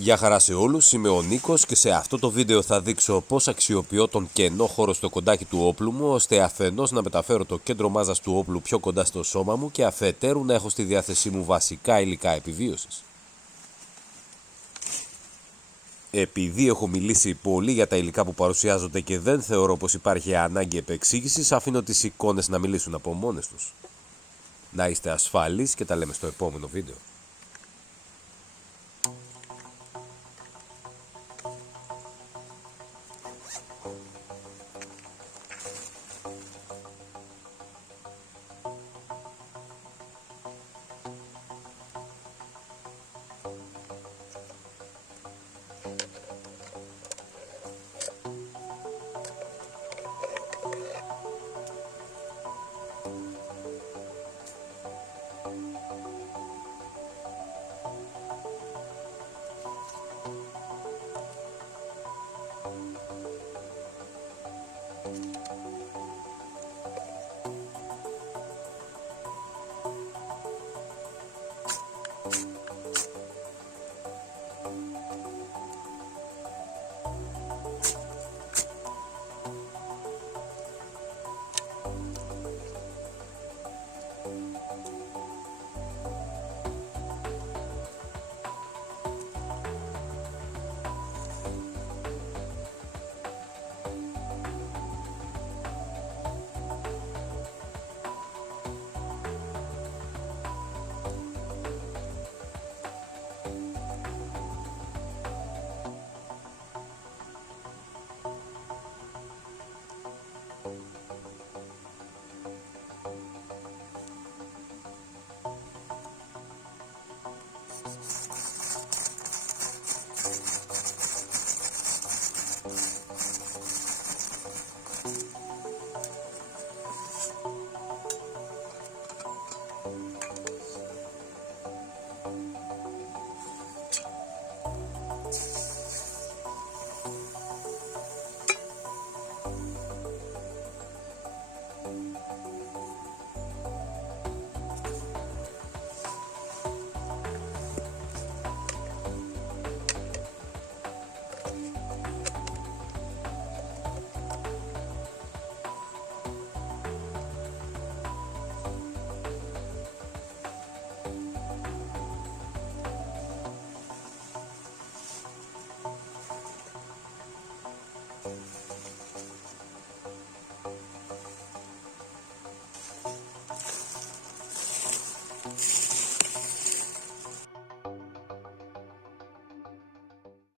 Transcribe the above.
Γεια χαρά σε όλους, είμαι ο Νίκος και σε αυτό το βίντεο θα δείξω πώς αξιοποιώ τον κενό χώρο στο κοντάκι του όπλου μου, ώστε αφενός να μεταφέρω το κέντρο μάζας του όπλου πιο κοντά στο σώμα μου και αφετέρου να έχω στη διάθεσή μου βασικά υλικά επιβίωσης. Επειδή έχω μιλήσει πολύ για τα υλικά που παρουσιάζονται και δεν θεωρώ πως υπάρχει ανάγκη επεξήγησης, αφήνω τις εικόνες να μιλήσουν από μόνες τους. Να είστε ασφαλείς και τα λέμε στο επόμενο βίντεο.